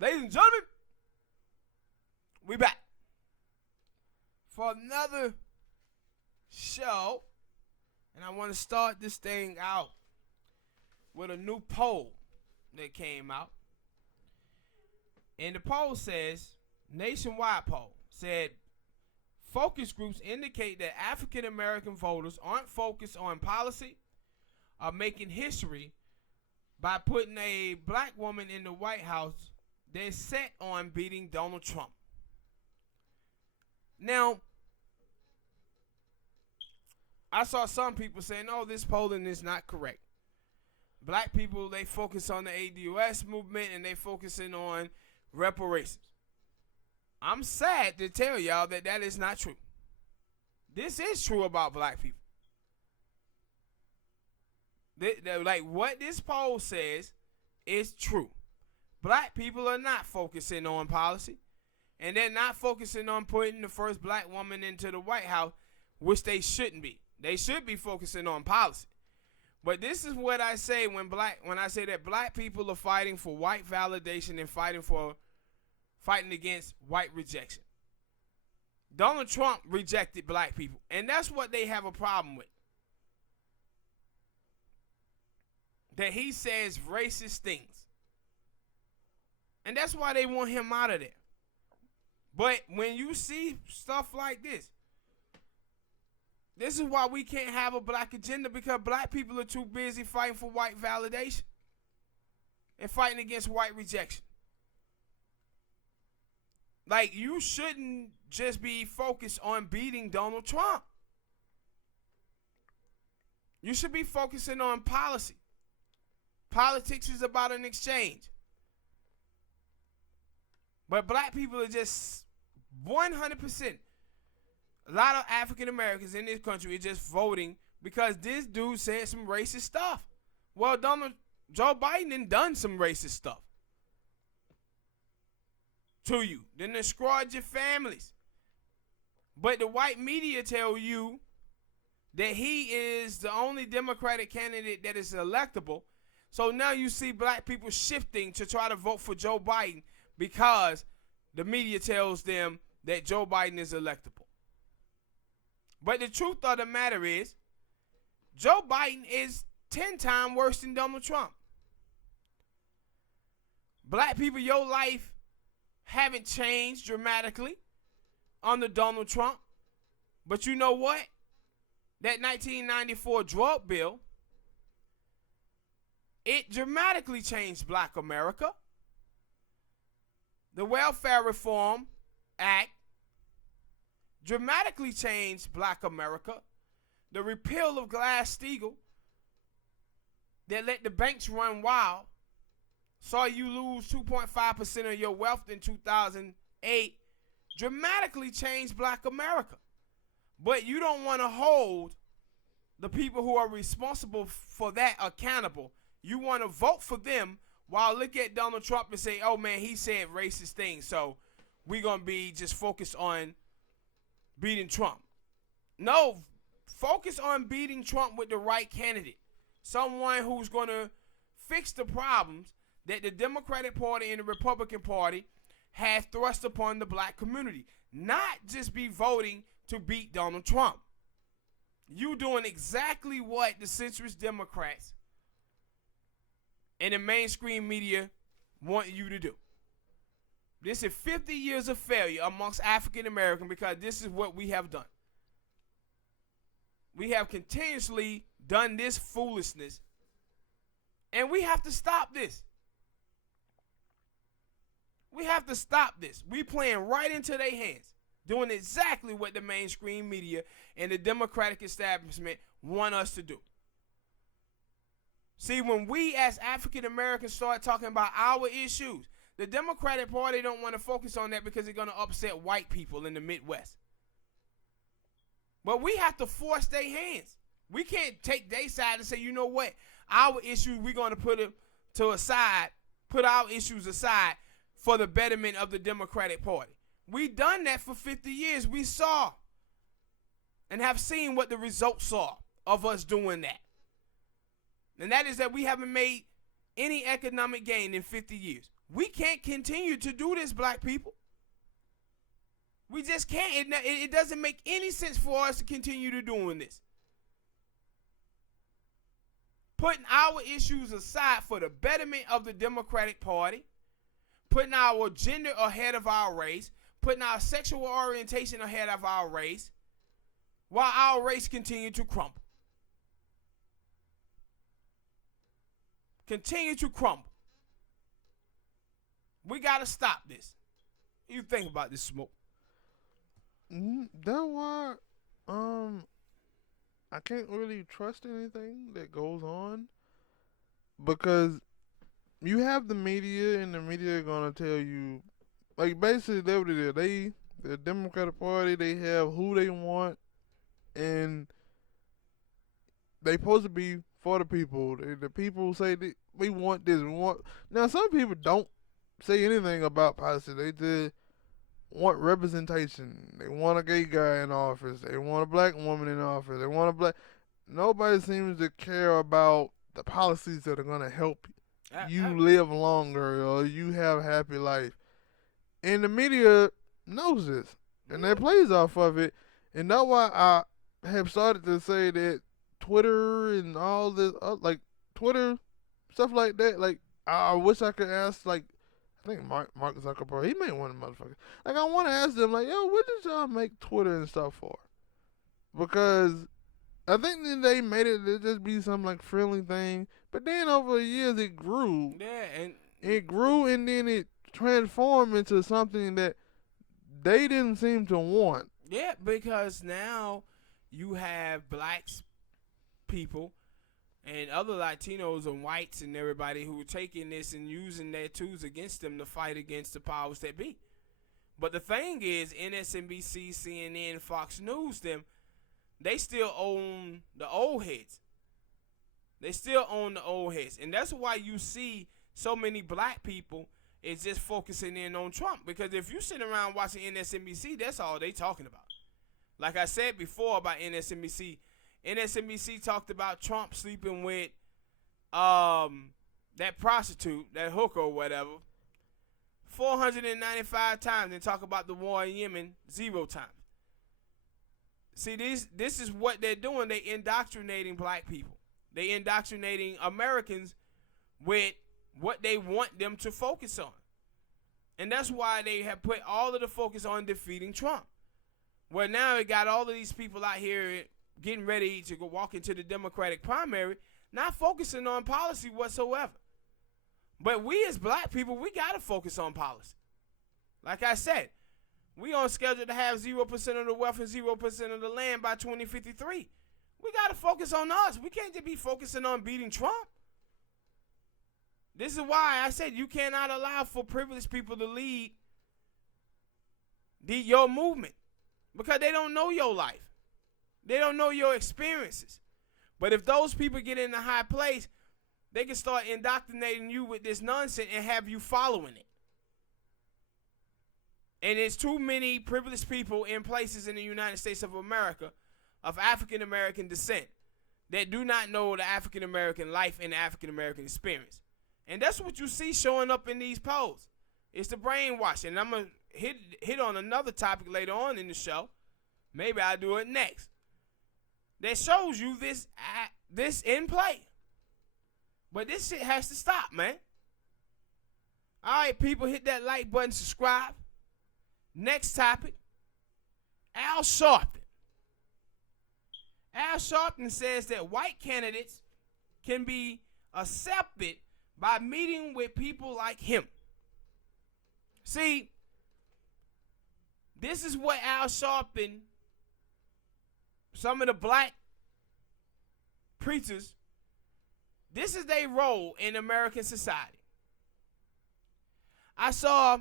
Ladies and gentlemen, we back for another show, and I want to start this thing out with a new poll that came out. And the poll says, nationwide poll, said focus groups indicate that African American voters aren't focused on policy or making history by putting a black woman in the White House. They're set on beating Donald Trump. Now, I saw some people saying, "Oh, this polling is not correct." Black people, they focus on the ADOS movement and they focusing on reparations. I'm sad to tell y'all that that is not true. This is true about black people. Like what this poll says is true. Black people are not focusing on policy, and they're not focusing on putting the first black woman into the White House, which they shouldn't be. They should be focusing on policy. But this is what I say when I say that black people are fighting for white validation and fighting against white rejection. Donald Trump rejected black people, and that's what they have a problem with. That he says racist things. And that's why they want him out of there. But when you see stuff like this is why we can't have a black agenda, because black people are too busy fighting for white validation and fighting against white rejection. Like, you shouldn't just be focused on beating Donald Trump. You should be focusing on policy. Politics is about an exchange. But black people are just 100%. A lot of African Americans in this country are just voting because this dude said some racist stuff. Well, Joe Biden done some racist stuff to you. Then destroyed your families. But the white media tell you that he is the only Democratic candidate that is electable. So now you see black people shifting to try to vote for Joe Biden because the media tells them that Joe Biden is electable. But the truth of the matter is, Joe Biden is 10 times worse than Donald Trump. Black people, your life haven't changed dramatically under Donald Trump. But you know what? That 1994 drug bill, it dramatically changed black America. The Welfare Reform Act dramatically changed black America. The repeal of Glass-Steagall that let the banks run wild, saw you lose 2.5% of your wealth in 2008, dramatically changed black America. But you don't want to hold the people who are responsible for that accountable. You want to vote for them while look at Donald Trump and say, oh man, he said racist things, so we're going to be just focused on beating Trump. No, focus on beating Trump with the right candidate. Someone who's going to fix the problems that the Democratic Party and the Republican Party have thrust upon the black community. Not just be voting to beat Donald Trump. You doing exactly what the centrist Democrats and the mainstream media want you to do. This is 50 years of failure amongst African Americans because this is what we have done. We have continuously done this foolishness, and we have to stop this. We have to stop this. We playing right into their hands, doing exactly what the mainstream media and the Democratic establishment want us to do. See, when we as African Americans start talking about our issues, the Democratic Party don't want to focus on that because they're going to upset white people in the Midwest. But we have to force their hands. We can't take their side and say, you know what, our issues, we're going to put it to a side, put our issues aside for the betterment of the Democratic Party. We done that for 50 years. We saw and have seen what the results are of us doing that. And that is that we haven't made any economic gain in 50 years. We can't continue to do this, black people. We just can't. It doesn't make any sense for us to continue to doing this. Putting our issues aside for the betterment of the Democratic Party, putting our gender ahead of our race, putting our sexual orientation ahead of our race, while our race continue to crumble. Continue to crumble. We got to stop this. What do you think about this, Smoke? That's why I can't really trust anything that goes on, because you have the media, and the media are gonna tell you, like, basically that's what it is. The Democratic Party, they have who they want, and they supposed to be for the people. The people say that we want this, we want. Now some people don't say anything about policy. They just want representation. They want a gay guy in office. They want a black woman in office. They want a black. Nobody seems to care about the policies that are gonna help you live longer or you have a happy life. And the media knows this, and they plays off of it. And that's why I have started to say that Twitter and all this, like Twitter stuff like that. Like I wish I could ask, like, I think Mark Zuckerberg, he made one of the motherfuckers. Like, I want to ask them, like, yo, what did y'all make Twitter and stuff for? Because I think that they made it to just be some, like, friendly thing. But then over the years, it grew. Yeah, and it grew, and then it transformed into something that they didn't seem to want. Yeah, because now you have blacks people and other Latinos and whites and everybody who are taking this and using their tools against them to fight against the powers that be. But the thing is, MSNBC, CNN, Fox News, they still own the old heads. They still own the old heads. And that's why you see so many black people is just focusing in on Trump. Because if you sit around watching MSNBC, that's all they talking about. Like I said before about MSNBC talked about Trump sleeping with that prostitute, that hooker or whatever, 495 times, and talk about the war in Yemen 0 times. See, this is what they're doing. They indoctrinating black people. They indoctrinating Americans with what they want them to focus on. And that's why they have put all of the focus on defeating Trump. Well, now it got all of these people out here getting ready to go walk into the Democratic primary, not focusing on policy whatsoever. But we as black people, we got to focus on policy. Like I said, we on schedule to have 0% of the wealth and 0% of the land by 2053. We got to focus on us. We can't just be focusing on beating Trump. This is why I said you cannot allow for privileged people to lead your movement, because they don't know your life. They don't know your experiences. But if those people get in a high place, they can start indoctrinating you with this nonsense and have you following it. And there's too many privileged people in places in the United States of America of African American descent that do not know the African American life and the African American experience. And that's what you see showing up in these polls. It's the brainwashing. And I'm going to hit on another topic later on in the show. Maybe I'll do it next. That shows you this in play. But this shit has to stop, man. All right, people, hit that like button, subscribe. Next topic, Al Sharpton. Al Sharpton says that white candidates can be accepted by meeting with people like him. See, this is what Al Sharpton, some of the black preachers, this is their role in American society. I saw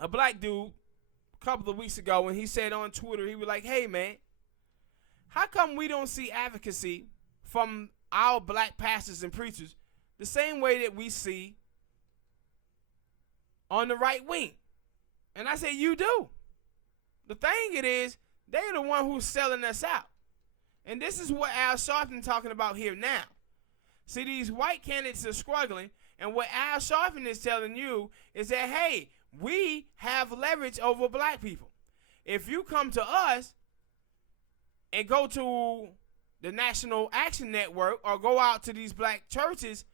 a black dude a couple of weeks ago when he said on Twitter, he was like, hey, man, how come we don't see advocacy from our black pastors and preachers the same way that we see on the right wing? And I said, you do. The thing it is, they're the one who's selling us out. And this is what Al Sharpton talking about here now. See, these white candidates are struggling, and what Al Sharpton is telling you is that, hey, we have leverage over black people. If you come to us and go to the National Action Network or go out to these black churches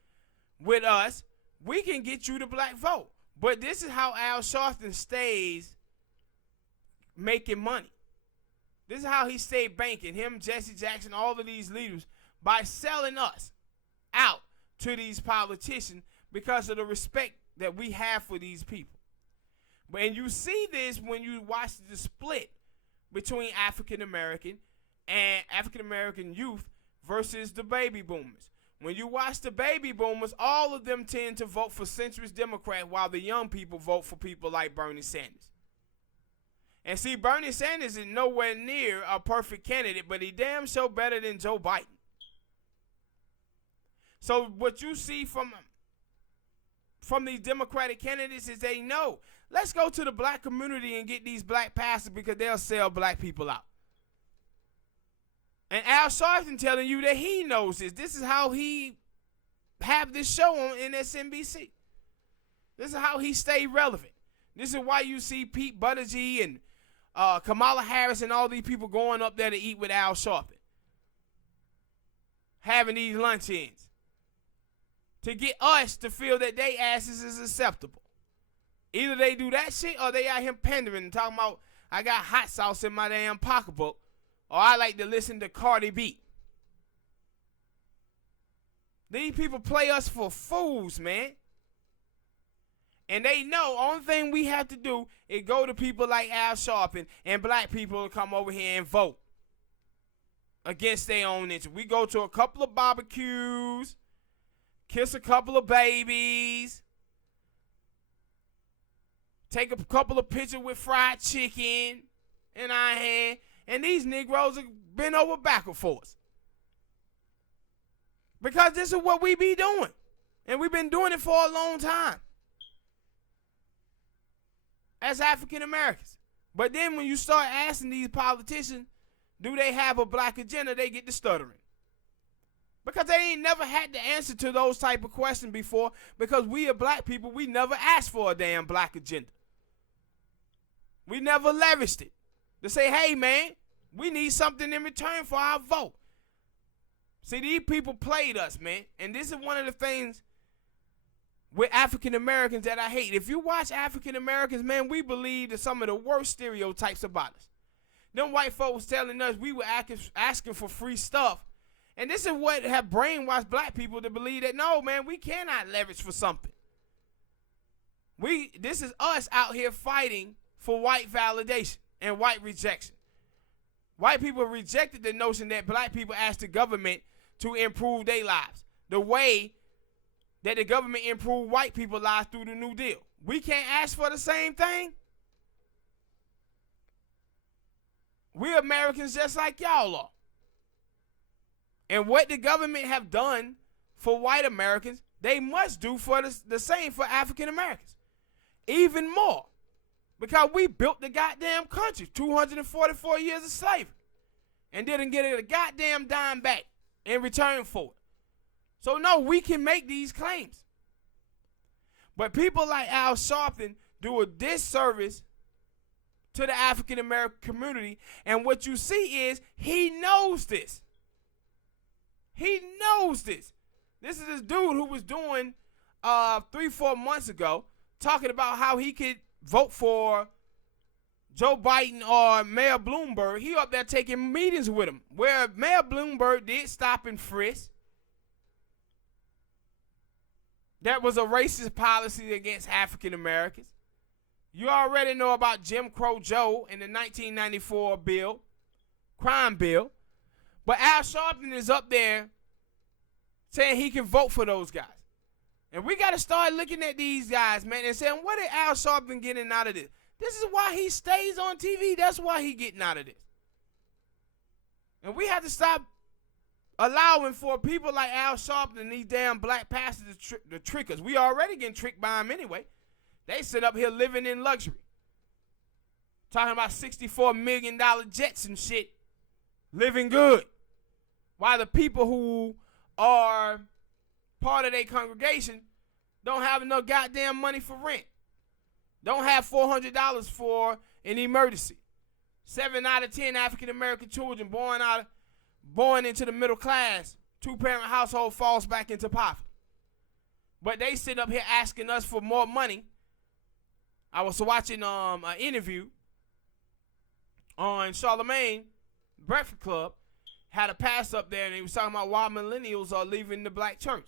with us, we can get you the black vote. But this is how Al Sharpton stays making money. This is how he stayed banking, him, Jesse Jackson, all of these leaders, by selling us out to these politicians because of the respect that we have for these people. And you see this when you watch the split between African American and African American youth versus the baby boomers. When you watch the baby boomers, all of them tend to vote for centrist Democrat while the young people vote for people like Bernie Sanders. And see, Bernie Sanders is nowhere near a perfect candidate, but he damn sure better than Joe Biden. So what you see from these Democratic candidates is they know, let's go to the black community and get these black pastors because they'll sell black people out. And Al Sharpton telling you that he knows this. This is how he have this show on MSNBC. This is how he stay relevant. This is why you see Pete Buttigieg and Kamala Harris and all these people going up there to eat with Al Sharpton. Having these lunch-ins. To get us to feel that they asses is acceptable. Either they do that shit or they out here pandering and talking about, I got hot sauce in my damn pocketbook, or I like to listen to Cardi B. These people play us for fools, man. And they know only thing we have to do is go to people like Al Sharpton and black people to come over here and vote against their own interest. We go to a couple of barbecues, kiss a couple of babies, take a couple of pictures with fried chicken in our hand, and these Negroes have been over backward for us. Because this is what we be doing. And we've been doing it for a long time. As African Americans. But then when you start asking these politicians, do they have a black agenda, they get to stuttering. Because they ain't never had the answer to those type of questions before, because we are black people, we never asked for a damn black agenda. We never leveraged it. To say, hey man, we need something in return for our vote. See, these people played us, man. And this is one of the things with African Americans that I hate. If you watch African Americans, man, we believe that some of the worst stereotypes about us. Them white folks telling us we were asking for free stuff. And this is what have brainwashed black people to believe that, no, man, we cannot leverage for something. This is us out here fighting for white validation and white rejection. White people rejected the notion that black people asked the government to improve their lives the way that the government improved white people's lives through the New Deal. We can't ask for the same thing. We're Americans just like y'all are. And what the government have done for white Americans, they must do for the same for African Americans. Even more. Because we built the goddamn country, 244 years of slavery, and didn't get a goddamn dime back in return for it. So no, we can make these claims. But people like Al Sharpton do a disservice to the African American community, and what you see is he knows this. He knows this. This is this dude who was doing 3-4 months ago talking about how he could vote for Joe Biden or Mayor Bloomberg. He up there taking meetings with him, where Mayor Bloomberg did stop and frisk. That was a racist policy against African Americans. You already know about Jim Crow Joe in the 1994 crime bill. But Al Sharpton is up there saying he can vote for those guys. And we got to start looking at these guys, man, and saying, what is Al Sharpton getting out of this? This is why he stays on TV. That's why he getting out of this. And we have to stop allowing for people like Al Sharpton and these damn black pastors to trick us. We already getting tricked by them anyway. They sit up here living in luxury. Talking about $64 million jets and shit. Living good. While the people who are part of their congregation don't have enough goddamn money for rent. Don't have $400 for an emergency. 7 out of 10 African American children born into the middle class, 2-parent household falls back into poverty. But they sit up here asking us for more money. I was watching an interview on Charlemagne Breakfast Club, had a pastor up there, and he was talking about why millennials are leaving the black church.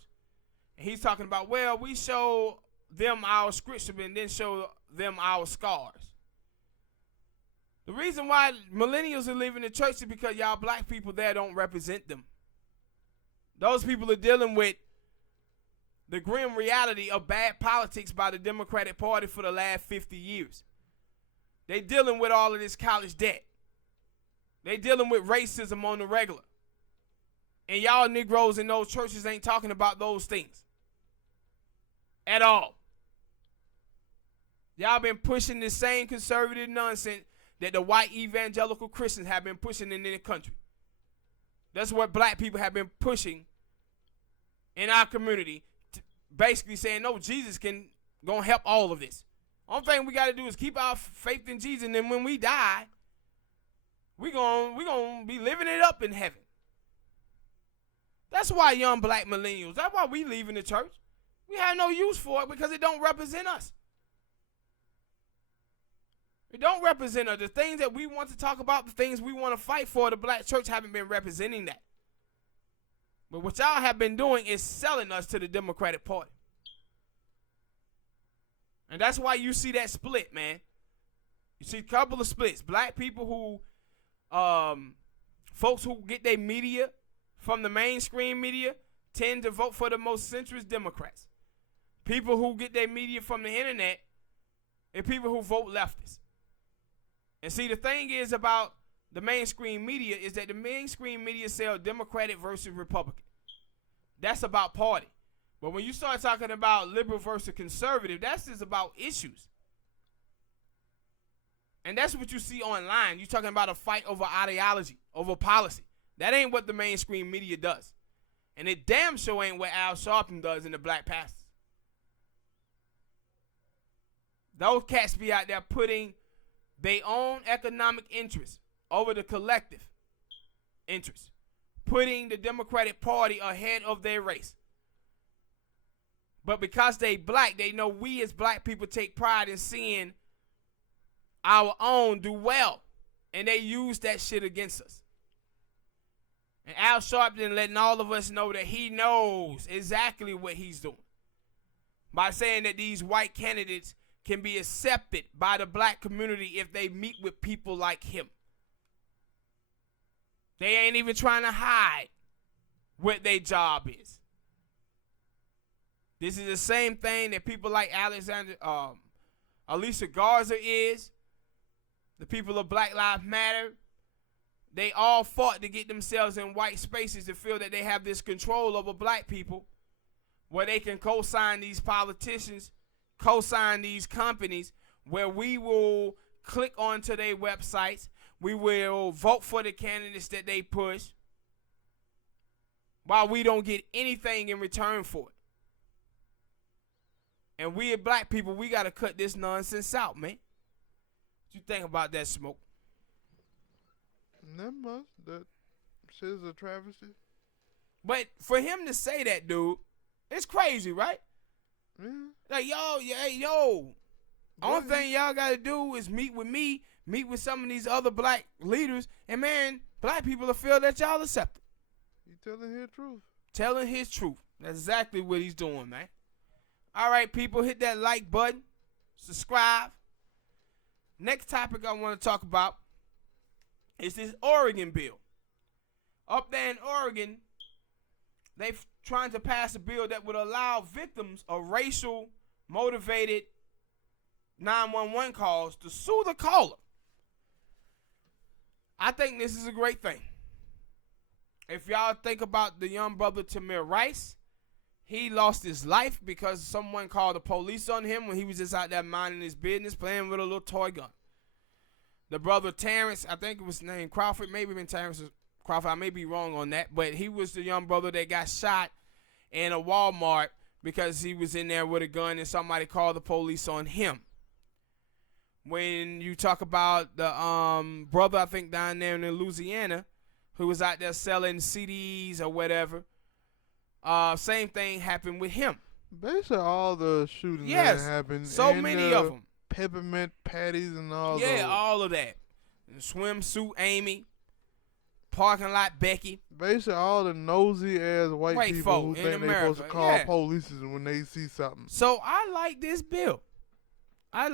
And he's talking about, well, we show them our scripture and then show them our scars. The reason why millennials are leaving the church is because y'all black people there don't represent them. Those people are dealing with the grim reality of bad politics by the Democratic Party for the last 50 years. They dealing with all of this college debt. They dealing with racism on the regular. And y'all Negroes in those churches ain't talking about those things at all. Y'all been pushing the same conservative nonsense that the white evangelical Christians have been pushing in the country. That's what black people have been pushing in our community, basically saying, no, Jesus gonna help all of this. Only thing we got to do is keep our faith in Jesus, and then when we die, we gonna be living it up in heaven. That's why young black millennials, that's why we leaving the church. We have no use for it because it don't represent us. It don't represent us. The things that we want to talk about, the things we want to fight for, the black church haven't been representing that. But what y'all have been doing is selling us to the Democratic Party. And that's why you see that split, man. You see a couple of splits. Black people who, folks who get their media from the mainstream media tend to vote for the most centrist Democrats. People who get their media from the internet and people who vote leftist. And see, the thing is about the mainstream media is that the mainstream media sell Democratic versus Republican. That's about party. But when you start talking about liberal versus conservative, that's just about issues. And that's what you see online. You're talking about a fight over ideology, over policy. That ain't what the mainstream media does. And it damn sure ain't what Al Sharpton does in the Black Pastors. Those cats be out there putting their own economic interests over the collective interests, putting the Democratic Party ahead of their race. But because they black, they know we as black people take pride in seeing our own do well, and they use that shit against us. And Al Sharpton letting all of us know that he knows exactly what he's doing by saying that these white candidates can be accepted by the black community if they meet with people like him. They ain't even trying to hide what their job is. This is the same thing that people like Alicia Garza is. The people of Black Lives Matter. They all fought to get themselves in white spaces to feel that they have this control over black people where they can co-sign these politicians, co-sign these companies, where we will click onto their websites. We will vote for the candidates that they push while we don't get anything in return for it. And we as black people, we got to cut this nonsense out, man. What you think about that, Smoke? Not much. That shit is a travesty. But for him to say that, dude, it's crazy, right? Yeah. Like, yo. Only thing y'all got to do is meet with me, meet with some of these other black leaders, and man, black people will feel that y'all accept it. He telling his truth. Telling his truth. That's exactly what he's doing, man. All right, people, hit that like button. Subscribe. Next topic I want to talk about is this Oregon bill. Up there in Oregon, they're trying to pass a bill that would allow victims of racial motivated 911 calls to sue the caller. I think this is a great thing. If y'all think about the young brother Tamir Rice, he lost his life because someone called the police on him when he was just out there minding his business, playing with a little toy gun. The brother Terrence, I think it was named Crawford, maybe been Terrence Crawford, I may be wrong on that, but he was the young brother that got shot in a Walmart because he was in there with a gun and somebody called the police on him. When you talk about the brother, I think down there in Louisiana, who was out there selling CDs or whatever, same thing happened with him. Basically, all the shootings Yes, that happened. so and many of them. Peppermint patties and all. Yeah, all of that. Swimsuit Amy, parking lot Becky. Basically, all the nosy ass white people folk who in think they're America, supposed to call yeah. police when they see something. So I like this bill. I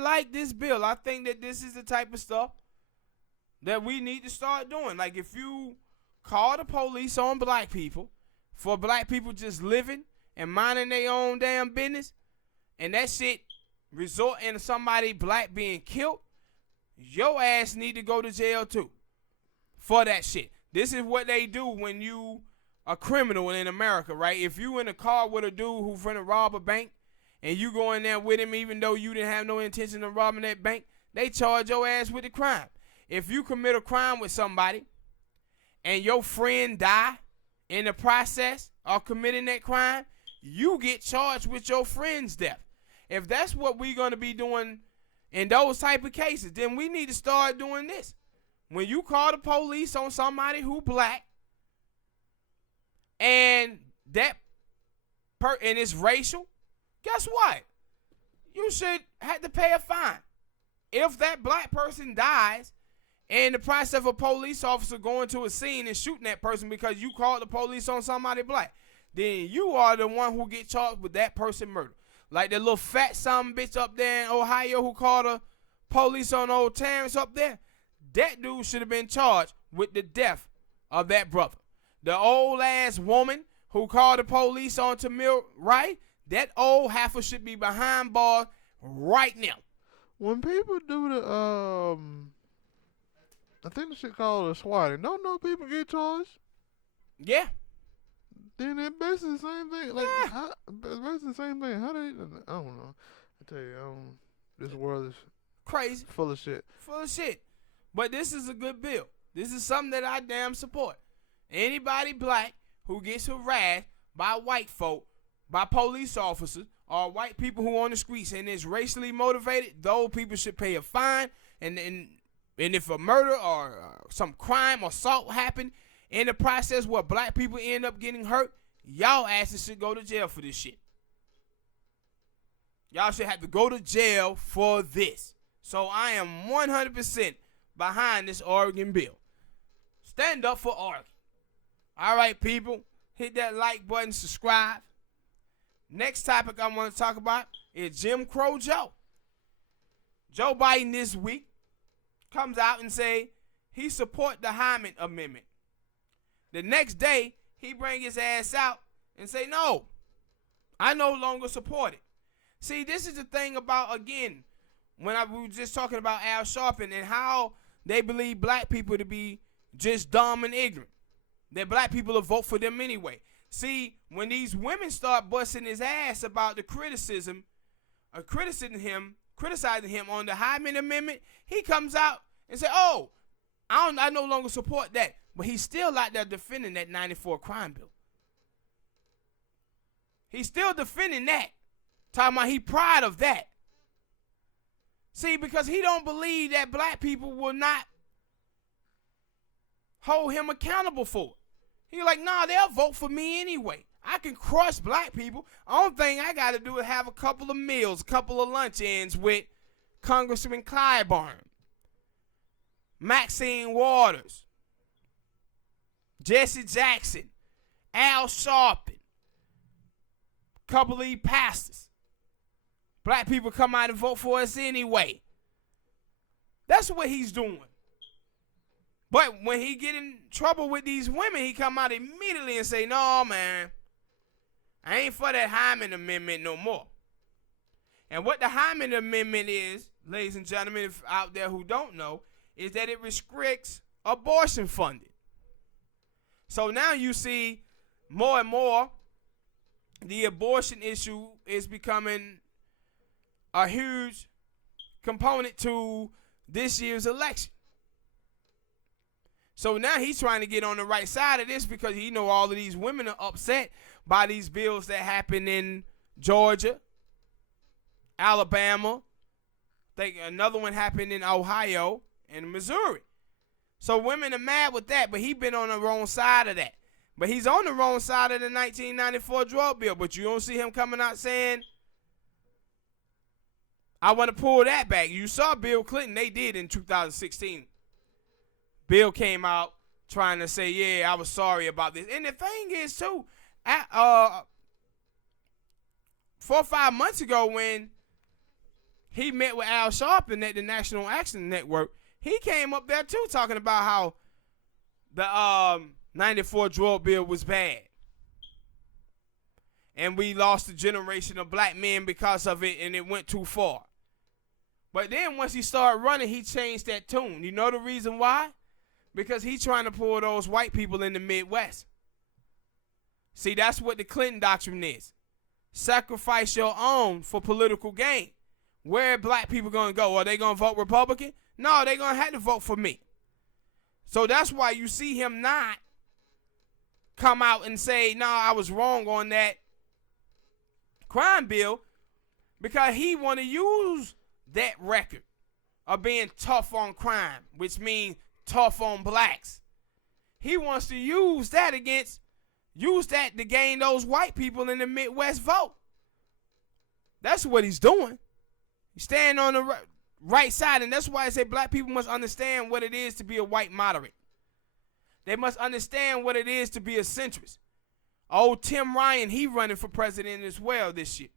think that this is the type of stuff that we need to start doing. Like, if you call the police on black people for black people just living and minding their own damn business, and that shit resort in somebody black being killed, your ass need to go to jail too for that shit. This is what they do when you a criminal in America, right? If you in a car with a dude who's finna rob a bank and you go in there with him even though you didn't have no intention of robbing that bank, they charge your ass with the crime. If you commit a crime with somebody and your friend die in the process of committing that crime, you get charged with your friend's death. If that's what we're going to be doing in those type of cases, then we need to start doing this. When you call the police on somebody who black and and it's racial, guess what? You should have to pay a fine. If that black person dies in the process of a police officer going to a scene and shooting that person because you called the police on somebody black, then you are the one who get charged with that person murder. Like that little fat something bitch up there in Ohio who called the police on old Terrence up there. That dude should have been charged with the death of that brother. The old ass woman who called the police on Tamir Wright, that old heifer should be behind bars right now. When people do the I think the shit called a swatting, don't know people get charged? Yeah. Then it's basically the same thing. Like, Yeah. basically the same thing. How they? I don't know. I tell you, this world is Crazy. full of shit. Full of shit. But this is a good bill. This is something that I damn support. Anybody black who gets harassed by white folk, by police officers, or white people who are on the streets and is racially motivated, those people should pay a fine. And if a murder or some crime or assault happened in the process where black people end up getting hurt, y'all asses should go to jail for this shit. Y'all should have to go to jail for this. So I am 100% behind this Oregon bill. Stand up for Oregon. All right, people. Hit that like button, subscribe. Next topic I want to talk about is Jim Crow Joe. Joe Biden this week comes out and say he support the Hyman Amendment. The next day, he bring his ass out and say, no, I no longer support it. See, this is the thing about, again, when we were just talking about Al Sharpton and how they believe black people to be just dumb and ignorant. That black people will vote for them anyway. See, when these women start busting his ass about the criticizing him on the Hyman Amendment, he comes out and say, oh, I no longer support that. But he's still out there defending that 94 crime bill. He's still defending that. Talking about he proud of that. See, because he don't believe that black people will not hold him accountable for it. He's like, nah, they'll vote for me anyway. I can crush black people. Only thing I got to do is have a couple of meals, a couple of lunch-ins with Congressman Clyburn, Maxine Waters, Jesse Jackson, Al Sharpton, couple of these pastors. Black people come out and vote for us anyway. That's what he's doing. But when he get in trouble with these women, he come out immediately and say, no, man, I ain't for that Hyman Amendment no more. And what the Hyman Amendment is, ladies and gentlemen, if out there who don't know, is that it restricts abortion funding. So now you see more and more the abortion issue is becoming a huge component to this year's election. So now he's trying to get on the right side of this because he know all of these women are upset by these bills that happen in Georgia, Alabama. I think another one happened in Ohio and Missouri. So women are mad with that, but he been on the wrong side of that. But he's on the wrong side of the 1994 drug bill. But you don't see him coming out saying, I want to pull that back. You saw Bill Clinton, they did in 2016. Bill came out trying to say, yeah, I was sorry about this. And the thing is, too, 4 or 5 months ago when he met with Al Sharpton at the National Action Network, he came up there, too, talking about how the 94 drug bill was bad. And we lost a generation of black men because of it, and it went too far. But then once he started running, he changed that tune. You know the reason why? Because he's trying to pull those white people in the Midwest. See, that's what the Clinton doctrine is. Sacrifice your own for political gain. Where are black people going to go? Are they going to vote Republican? No, they're going to have to vote for me. So that's why you see him not come out and say, no, I was wrong on that crime bill, because he want to use that record of being tough on crime, which means tough on blacks. He wants to use that to gain those white people in the Midwest vote. That's what he's doing. He's staying on the right side, and that's why I say black people must understand what it is to be a white moderate. They must understand what it is to be a centrist. Old Tim Ryan, he running for president as well this year.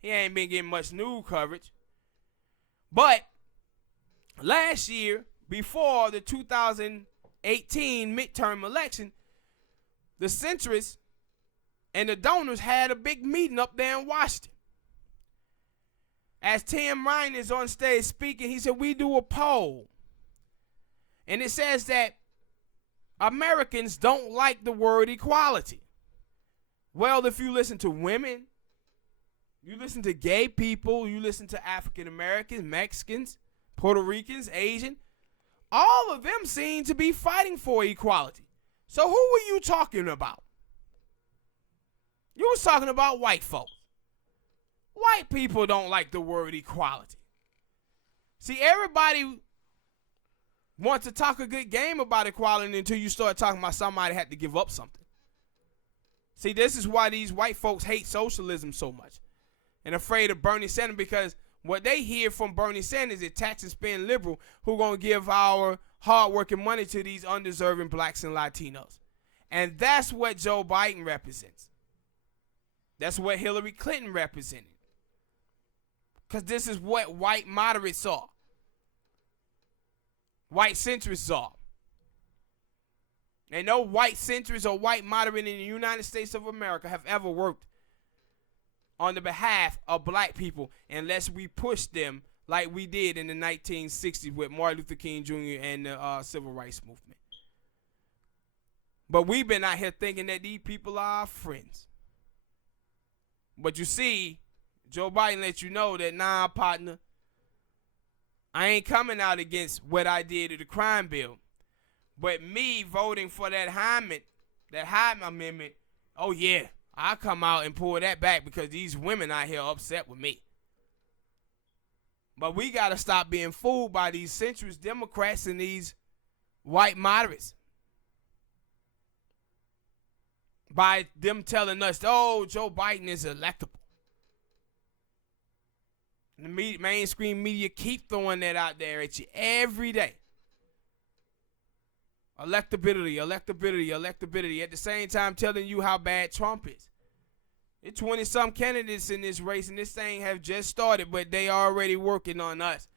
He ain't been getting much news coverage. But last year, before the 2018 midterm election, the centrists and the donors had a big meeting up there in Washington. As Tim Ryan is on stage speaking, he said, we do a poll. And it says that Americans don't like the word equality. Well, if you listen to women, you listen to gay people, you listen to African Americans, Mexicans, Puerto Ricans, Asian, all of them seem to be fighting for equality. So who were you talking about? You was talking about white folks. White people don't like the word equality. See, everybody wants to talk a good game about equality until you start talking about somebody had to give up something. See, this is why these white folks hate socialism so much and afraid of Bernie Sanders, because what they hear from Bernie Sanders is tax and spend liberal who going to give our hard-working money to these undeserving blacks and Latinos. And that's what Joe Biden represents. That's what Hillary Clinton represented. Because this is what white moderates are. White centrists are. And no white centrist or white moderate in the United States of America have ever worked on the behalf of black people unless we push them like we did in the 1960s with Martin Luther King Jr. and the Civil Rights Movement. But we've been out here thinking that these people are our friends. But you see, Joe Biden let you know that, nah, partner, I ain't coming out against what I did to the crime bill. But me voting for that Hyman Amendment, oh yeah, I'll come out and pull that back because these women out here are upset with me. But we got to stop being fooled by these centrist Democrats and these white moderates. By them telling us, oh, Joe Biden is electable. And the mainstream media keep throwing that out there at you every day. Electability. At the same time telling you how bad Trump is. There's 20-some candidates in this race, and this thing have just started, but they already working on us,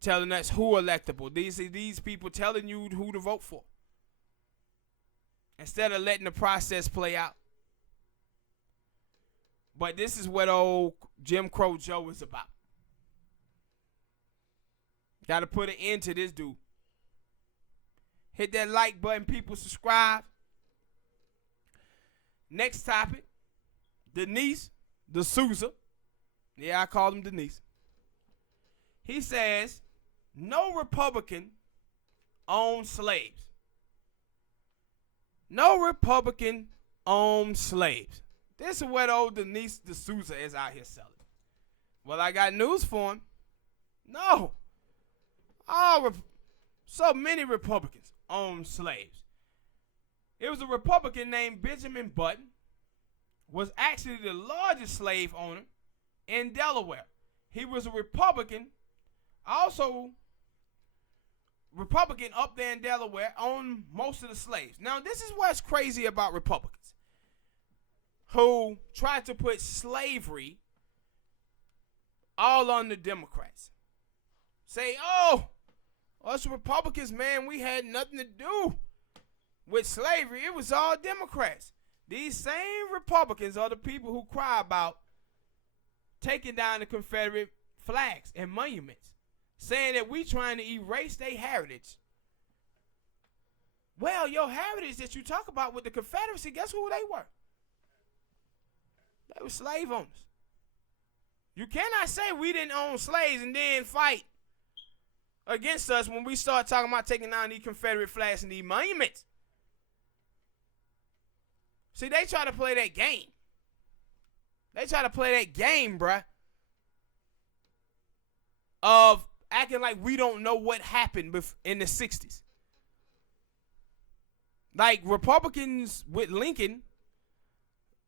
telling us who electable. These people telling you who to vote for, instead of letting the process play out. But this is what old Jim Crow Joe is about. Got to put an end to this dude. Hit that like button, people. Subscribe. Next topic. Denise D'Souza. Yeah, I call him Denise. He says, no Republican owns slaves. No Republican owns slaves. This is what old Denise D'Souza is out here selling. Well, I got news for him. No. So many Republicans owned slaves. It was a Republican named Benjamin Button, was actually the largest slave owner in Delaware. He was a Republican, also Republican up there in Delaware, owned most of the slaves. Now, this is what's crazy about Republicans who try to put slavery all on the Democrats. Say, oh, us Republicans, man, we had nothing to do with slavery. It was all Democrats. These same Republicans are the people who cry about taking down the Confederate flags and monuments, saying that we trying to erase their heritage. Well, your heritage that you talk about with the Confederacy, guess who they were? They were slave owners. You cannot say we didn't own slaves and then fight against us when we start talking about taking down these Confederate flags and these monuments. See, they try to play that game. They try to play that game, bruh, of acting like we don't know what happened in the 60s. Like Republicans with Lincoln,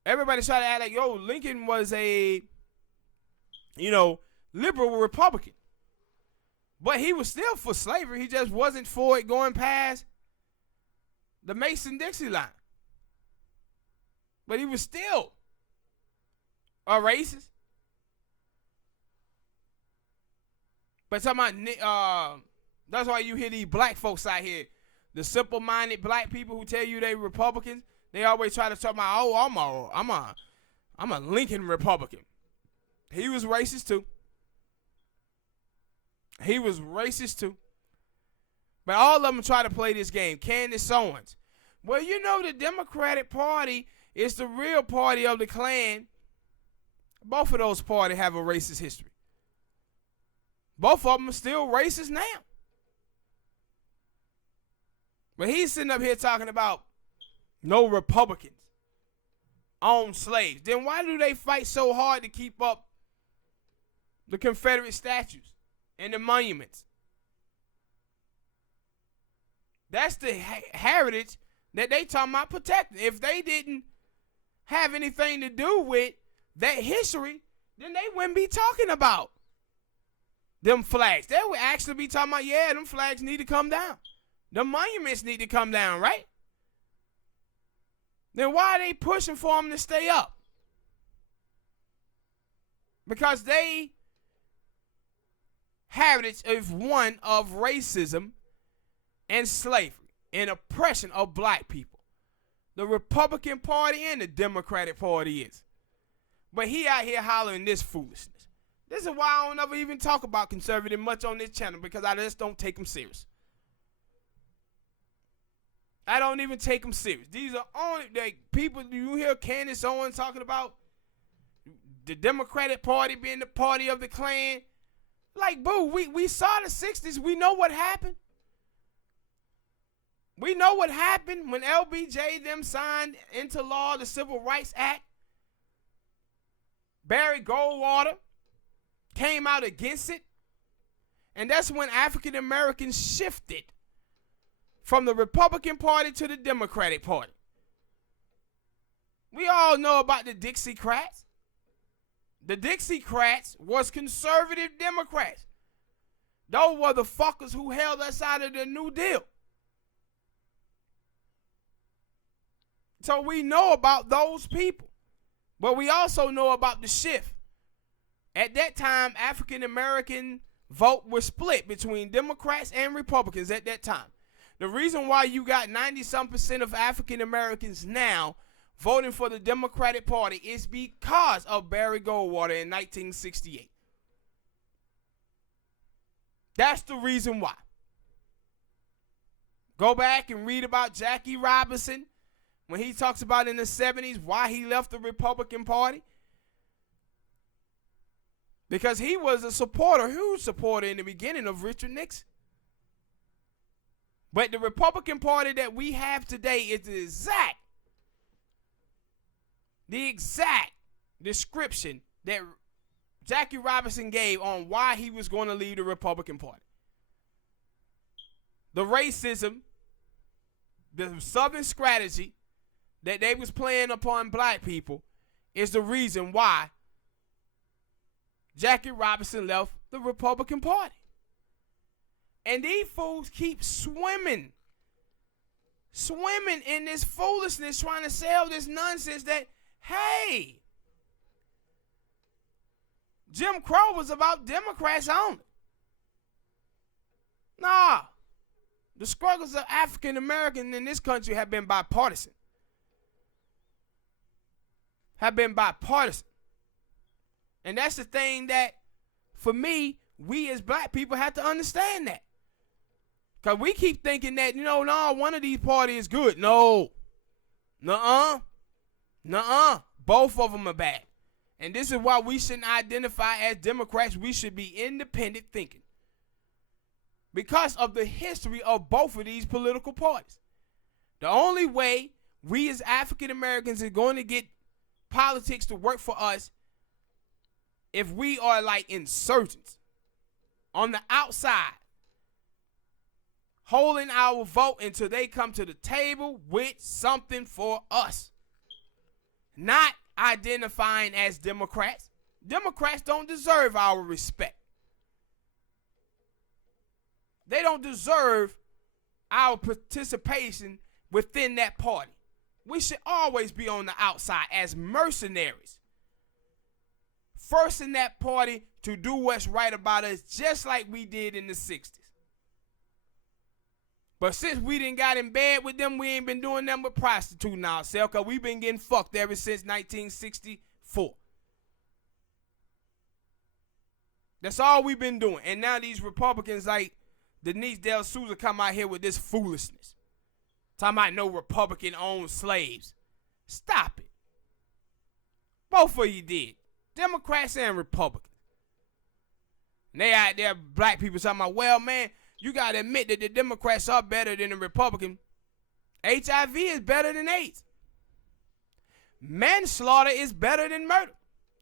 everybody tried to act like, yo, Lincoln was a, liberal Republican. But he was still for slavery. He just wasn't for it going past the Mason-Dixie line. But he was still a racist. But talking about, that's why you hear these black folks out here, the simple-minded black people who tell you they Republicans. They always try to talk about, oh, I'm a Lincoln Republican. He was racist too. He was racist too. But all of them try to play this game. Candace Owens. Well, the Democratic Party is the real party of the Klan. Both of those parties have a racist history. Both of them are still racist now. But he's sitting up here talking about no Republicans own slaves. Then why do they fight so hard to keep up the Confederate statues and the monuments? That's the heritage that they talking about protecting. If they didn't have anything to do with that history, then they wouldn't be talking about them flags. They would actually be talking about, yeah, them flags need to come down. The monuments need to come down, right? Then why are they pushing for them to stay up? Because they heritage is one of racism and slavery and oppression of black people. The Republican Party and the Democratic Party is. But he out here hollering this foolishness. This is why I don't ever even talk about conservative much on this channel, because I just don't take them serious. I don't even take them serious. These are only people you hear Candace Owens talking about the Democratic Party being the party of the Klan. Like, boo, we saw the 60s. We know what happened. We know what happened when LBJ them signed into law the Civil Rights Act. Barry Goldwater came out against it. And that's when African Americans shifted from the Republican Party to the Democratic Party. We all know about the Dixiecrats. The Dixiecrats was conservative Democrats. Those were the fuckers who held us out of the New Deal. So we know about those people. But we also know about the shift. At that time, African American vote was split between Democrats and Republicans at that time. The reason why you got 90-some% of African Americans now voting for the Democratic Party is because of Barry Goldwater in 1968. That's the reason why. Go back and read about Jackie Robinson when he talks about in the 70s why he left the Republican Party. Because he was a supporter, huge supporter in the beginning of Richard Nixon. But the Republican Party that we have today is the the exact description that Jackie Robinson gave on why he was going to leave the Republican Party. The racism, the Southern strategy that they was playing upon black people is the reason why Jackie Robinson left the Republican Party. And these fools keep swimming in this foolishness, trying to sell this nonsense that, hey, Jim Crow was about Democrats only. Nah. The struggles of African Americans in this country have been bipartisan. And that's the thing that, for me, we as black people have to understand that. Because we keep thinking that, no, one of these parties is good. No. Nuh-uh. Both of them are bad. And this is why we shouldn't identify as Democrats. We should be independent thinking. Because of the history of both of these political parties. The only way we as African Americans are going to get politics to work for us if we are like insurgents on the outside, holding our vote until they come to the table with something for us. Not identifying as Democrats. Democrats don't deserve our respect. They don't deserve our participation within that party. We should always be on the outside as mercenaries. First in that party to do what's right about us, just like we did in the 60s. But since we didn't got in bed with them, we ain't been doing nothing but prostituting ourselves, because we've been getting fucked ever since 1964. That's all we've been doing. And now these Republicans like Denise Del Souza come out here with this foolishness. Talking about no Republican-owned slaves. Stop it. Both of you did. Democrats and Republicans. And they out there, black people talking about, well, man, you got to admit that the Democrats are better than the Republicans. HIV is better than AIDS. Manslaughter is better than murder.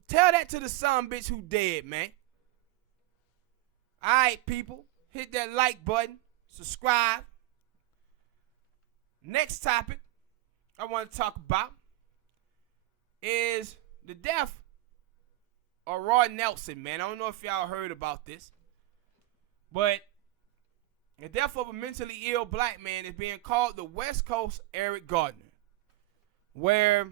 Tell that to the son bitch who dead, man. All right, people. Hit that like button. Subscribe. Next topic I want to talk about is the death of Roy Nelson, man. I don't know if y'all heard about this, but the death of a mentally ill black man is being called the West Coast Eric Gardner, where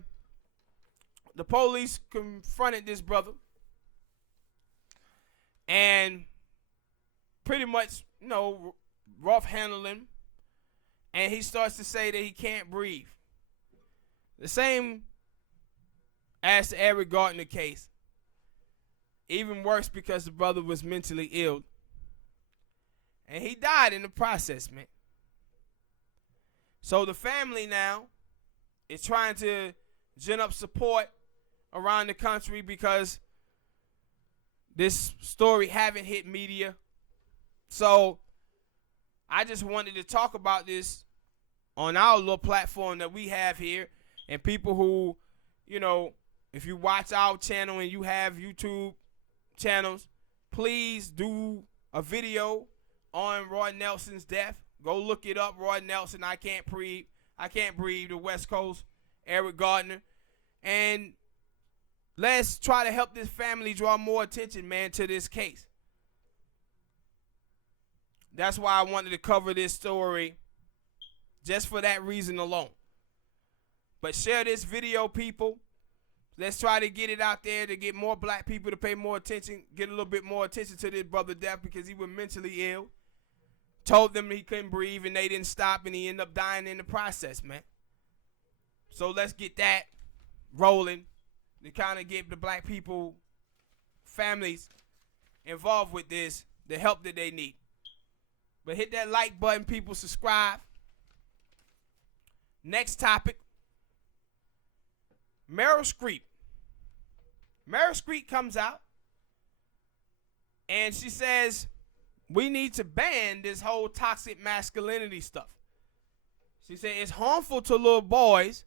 the police confronted this brother and pretty much, rough handling him, and he starts to say that he can't breathe. The same as the Eric Gardner case. Even worse because the brother was mentally ill. And he died in the process, man. So the family now is trying to gin up support around the country because this story haven't hit media. So I just wanted to talk about this on our little platform that we have here. And people who, if you watch our channel and you have YouTube channels, please do a video on Roy Nelson's death. Go look it up, Roy Nelson, I Can't Breathe, the West Coast, Eric Gardner. And let's try to help this family draw more attention, man, to this case. That's why I wanted to cover this story, just for that reason alone. But share this video, people. Let's try to get it out there to get more black people to pay more attention, get a little bit more attention to this brother death, because he was mentally ill. Told them he couldn't breathe and they didn't stop, and he ended up dying in the process, man. So let's get that rolling to kind of get the black people, families involved with this, the help that they need. But hit that like button, people. Subscribe. Next topic. Meryl Streep. Meryl Streep comes out and she says we need to ban this whole toxic masculinity stuff. She said it's harmful to little boys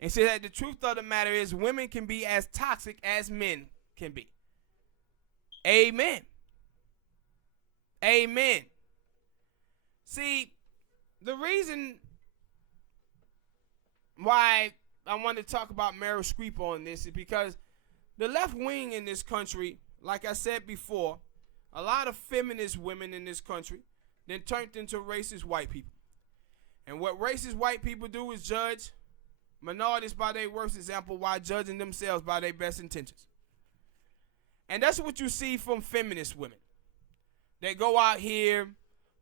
and said that the truth of the matter is women can be as toxic as men can be. Amen. Amen. See, the reason why I want to talk about Meryl Streep on this is because the left wing in this country, like I said before, a lot of feminist women in this country then turned into racist white people. And what racist white people do is judge minorities by their worst example while judging themselves by their best intentions. And that's what you see from feminist women. They go out here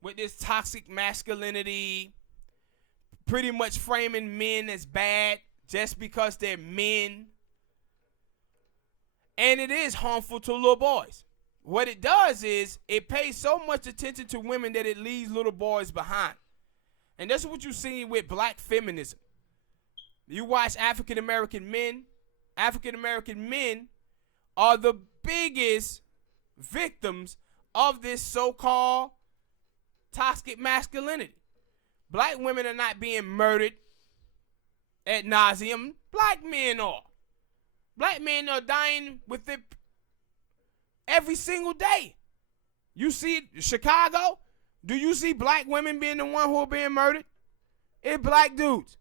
with this toxic masculinity, pretty much framing men as bad just because they're men. And it is harmful to little boys. What it does is it pays so much attention to women that it leaves little boys behind. And that's what you see with black feminism. You watch African American men are the biggest victims of this so-called toxic masculinity. Black women are not being murdered ad nauseum. Black men are. Black men are dying with it every single day. You see Chicago? Do you see black women being the one who are being murdered? It's black dudes.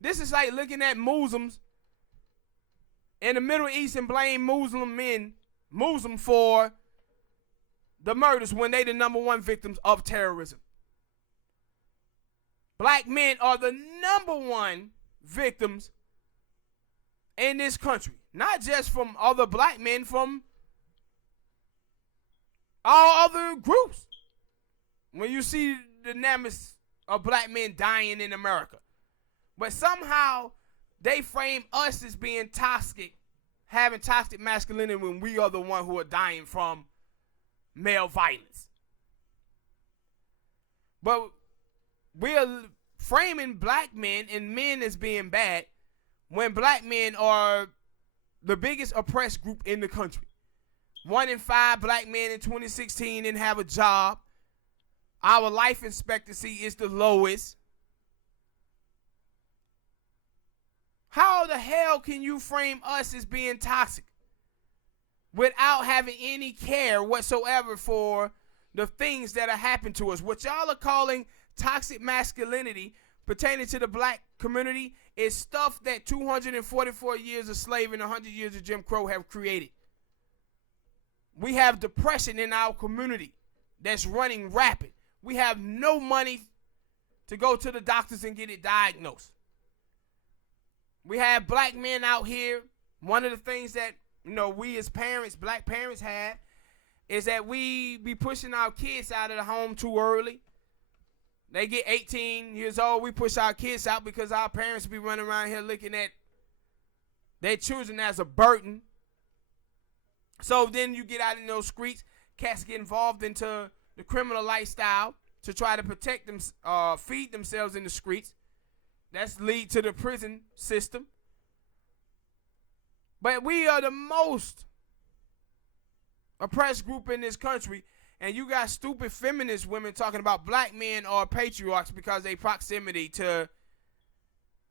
This is like looking at Muslims in the Middle East and blame Muslim for the murders when they the number one victims of terrorism. Black men are the number one victims in this country. Not just from other black men, from all other groups. When you see the numbers of black men dying in America. But somehow they frame us as being toxic, having toxic masculinity when we are the one who are dying from male violence. But we are framing black men and men as being bad when black men are the biggest oppressed group in the country. 1 in 5 black men in 2016 didn't have a job. Our life expectancy is the lowest. How the hell can you frame us as being toxic without having any care whatsoever for the things that are happening to us? What y'all are calling toxic masculinity pertaining to the black community is stuff that 244 years of slavery and 100 years of Jim Crow have created. We have depression in our community that's running rapid. We have no money to go to the doctors and get it diagnosed. We have black men out here. One of the things that, we as parents, black parents have, is that we be pushing our kids out of the home too early. They get 18 years old, we push our kids out because our parents be running around here looking at their children as a burden. So then you get out in those streets, cats get involved into the criminal lifestyle to try to protect them, feed themselves in the streets. That's lead to the prison system. But we are the most oppressed group in this country, and you got stupid feminist women talking about black men are patriarchs because they proximity to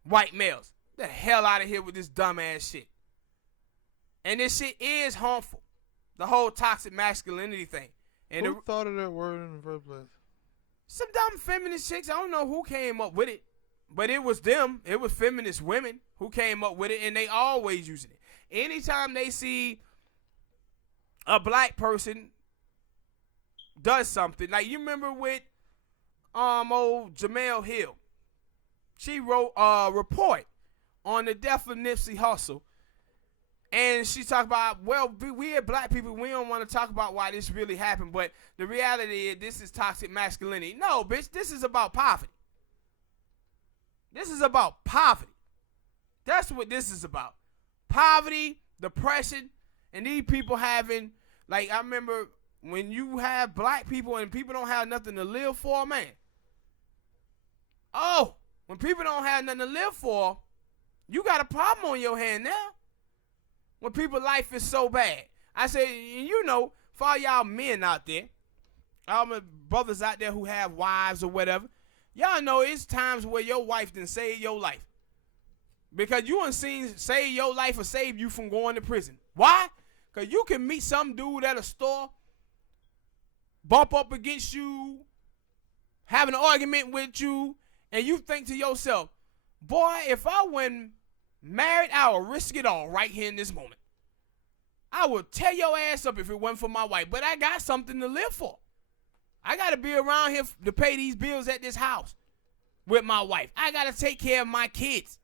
white males. Get the hell out of here with this dumbass shit. And this shit is harmful. The whole toxic masculinity thing. And who thought of that word in the first place? Some dumb feminist chicks. I don't know who came up with it. But it was them. It was feminist women who came up with it, and they always using it. Anytime they see a black person does something, like you remember with old Jamel Hill. She wrote a report on the death of Nipsey Hussle. And she talked about, well, we as black people, we don't want to talk about why this really happened. But the reality is this is toxic masculinity. No, bitch, this is about poverty. This is about poverty. That's what this is about. Poverty, depression, and these people having, like, I remember when you have black people and people don't have nothing to live for, man. Oh, when people don't have nothing to live for, you got a problem on your hand now. When people's life is so bad. I say, for all y'all men out there, all my brothers out there who have wives or whatever, y'all know it's times where your wife done saved your life. Because you done seen save your life or save you from going to prison. Why? Because you can meet some dude at a store, bump up against you, have an argument with you, and you think to yourself, boy, if I wasn't married, I would risk it all right here in this moment. I would tear your ass up if it wasn't for my wife, but I got something to live for. I got to be around here to pay these bills at this house with my wife. I got to take care of my kids.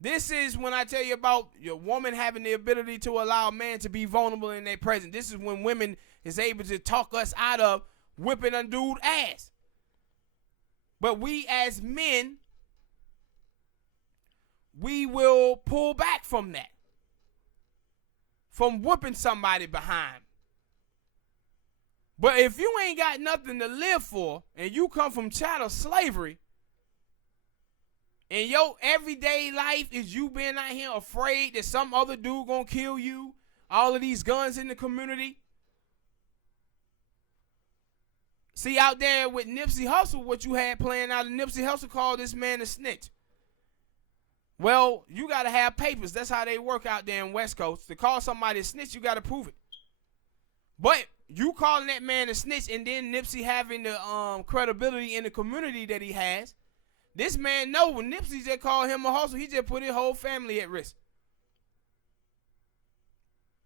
This is when I tell you about your woman having the ability to allow a man to be vulnerable in their presence. This is when women is able to talk us out of whipping a dude's ass. But we as men, we will pull back from that. From whooping somebody behind. But if you ain't got nothing to live for, and you come from chattel slavery, and your everyday life is you being out here afraid that some other dude gonna kill you, all of these guns in the community. See, out there with Nipsey Hussle, what you had playing out of Nipsey Hussle called this man a snitch. Well, you got to have papers. That's how they work out there in West Coast. To call somebody a snitch, you got to prove it. But you calling that man a snitch and then Nipsey having the credibility in the community that he has, this man know when Nipsey just called him a hustle, he just put his whole family at risk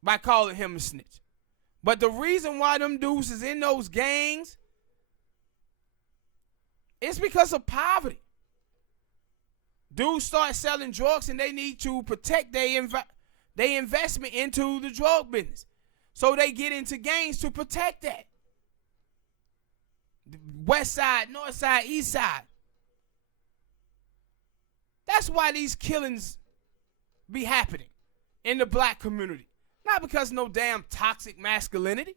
by calling him a snitch. But the reason why them dudes is in those gangs, it's because of poverty. Dudes start selling drugs and they need to protect their investment into the drug business. So they get into gangs to protect that. West side, north side, east side. That's why these killings be happening in the black community. Not because no damn toxic masculinity.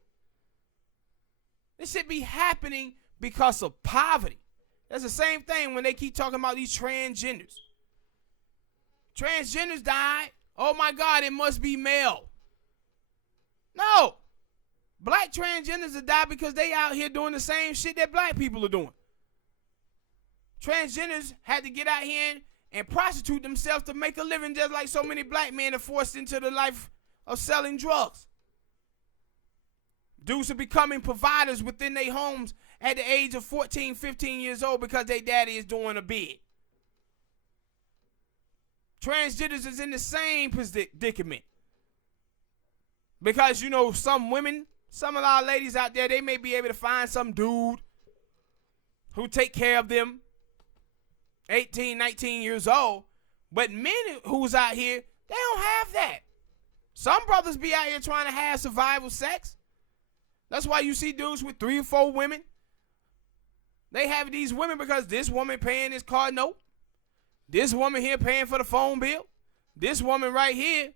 This should be happening because of poverty. That's the same thing when they keep talking about these transgenders. Transgenders died. Oh my God, it must be male. No. Black transgenders have died because they out here doing the same shit that black people are doing. Transgenders had to get out here and prostitute themselves to make a living, just like so many black men are forced into the life of selling drugs. Dudes are becoming providers within their homes at the age of 14, 15 years old because their daddy is doing a bid. Transgenders is in the same predicament. Because, you know, some women, some of our ladies out there, they may be able to find some dude who take care of them, 18, 19 years old. But men who's out here, they don't have that. Some brothers be out here trying to have survival sex. That's why you see dudes with 3 or 4 women. They have these women because this woman paying his car note. This woman here paying for the phone bill. This woman right here,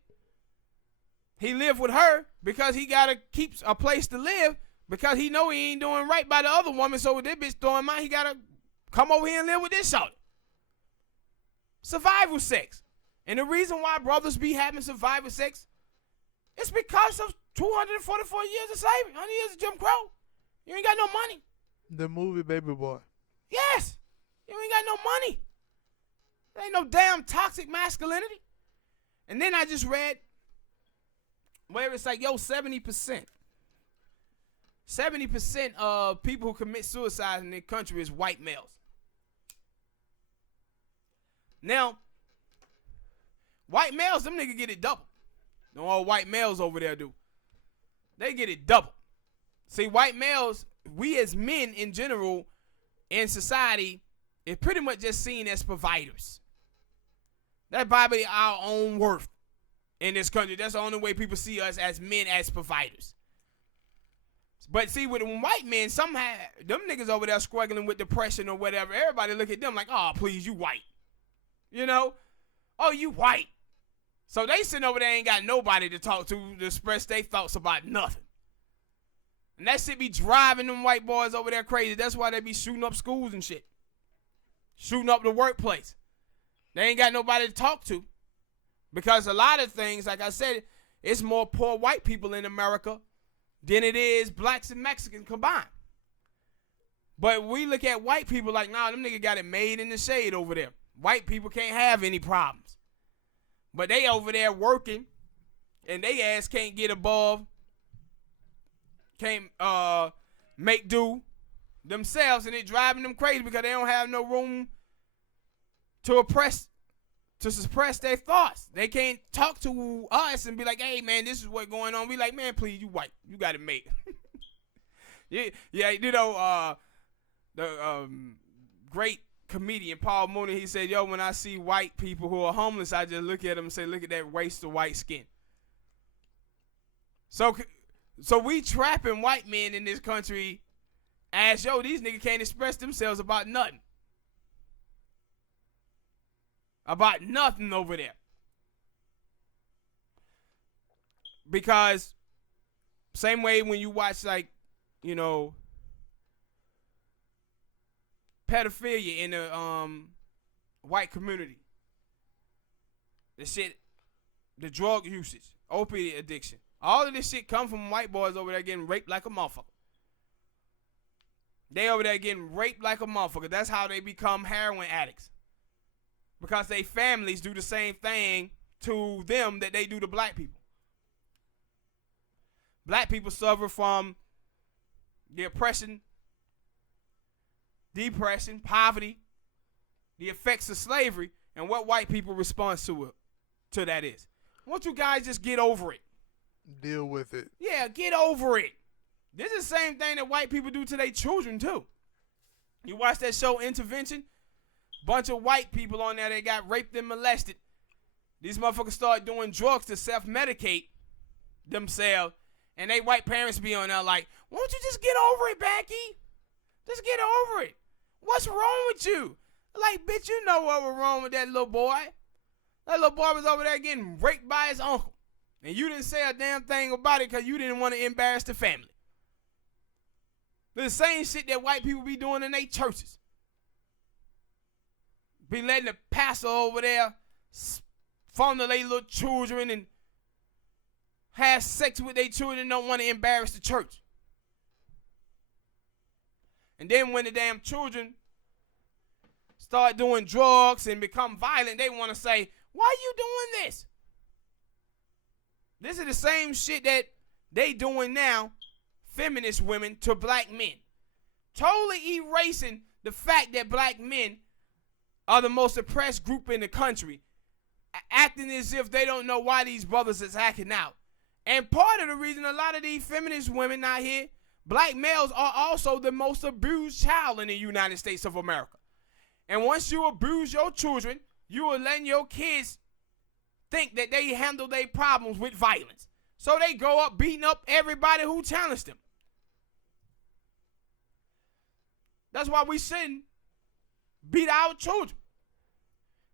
he live with her because he got to keep a place to live because he know he ain't doing right by the other woman. So with this bitch throwing him out, he got to come over here and live with this shorty. Survival sex. And the reason why brothers be having survival sex, it's because of 244 years of slavery, 100 years of Jim Crow. You ain't got no money. The movie Baby Boy. Yes. You ain't got no money. There ain't no damn toxic masculinity. And then I just read where it's like, yo, 70% of people who commit suicide in the country is white males. Now, white males, them niggas get it double. No all white males over there do. They get it double. See, white males, we as men in general in society is pretty much just seen as providers. That's probably our own worth in this country. That's the only way people see us as men, as providers. But see, with white men, somehow, them niggas over there struggling with depression or whatever, everybody look at them like, oh, please, you white. You know? Oh, you white. So they sitting over there ain't got nobody to talk to express their thoughts about nothing. And that shit be driving them white boys over there crazy. That's why they be shooting up schools and shit. Shooting up the workplace. They ain't got nobody to talk to. Because a lot of things, like I said, it's more poor white people in America than it is blacks and Mexicans combined. But we look at white people like, nah, them niggas got it made in the shade over there. White people can't have any problems. But they over there working, and they ass can't get above, can't make do themselves, and it driving them crazy because they don't have no room to suppress their thoughts. They can't talk to us and be like, hey, man, this is what's going on. We like, man, please, you white. You got to make it. yeah, you know, the great comedian Paul Mooney, he said, yo, when I see white people who are homeless, I just look at them and say, look at that waste of white skin. So we trapping white men in this country as, yo, these niggas can't express themselves about nothing. About nothing over there. Because same way when you watch, like, you know, pedophilia in the white community. The shit, the drug usage, opiate addiction. All of this shit come from white boys over there getting raped like a motherfucker. They over there getting raped like a motherfucker. That's how they become heroin addicts. Because they families do the same thing to them that they do to black people. Black people suffer from the oppression, depression, poverty, the effects of slavery, and what white people respond to that is. Won't you guys just get over it? Deal with it. Yeah, get over it. This is the same thing that white people do to their children, too. You watch that show, Intervention? Bunch of white people on there, they got raped and molested. These motherfuckers start doing drugs to self-medicate themselves, and they white parents be on there like, won't you just get over it, Becky? Just get over it. What's wrong with you? Like, bitch, you know what was wrong with that little boy. That little boy was over there getting raped by his uncle. And you didn't say a damn thing about it because you didn't want to embarrass the family. The same shit that white people be doing in their churches. Be letting the pastor over there fondle their little children and have sex with their children and don't want to embarrass the church. And then when the damn children start doing drugs and become violent, they want to say, why are you doing this? This is the same shit that they doing now, feminist women, to black men. Totally erasing the fact that black men are the most oppressed group in the country, acting as if they don't know why these brothers is acting out. And part of the reason a lot of these feminist women out here, black males are also the most abused child in the United States of America. And once you abuse your children, you are letting your kids think that they handle their problems with violence. So they go up beating up everybody who challenged them. That's why we shouldn't beat our children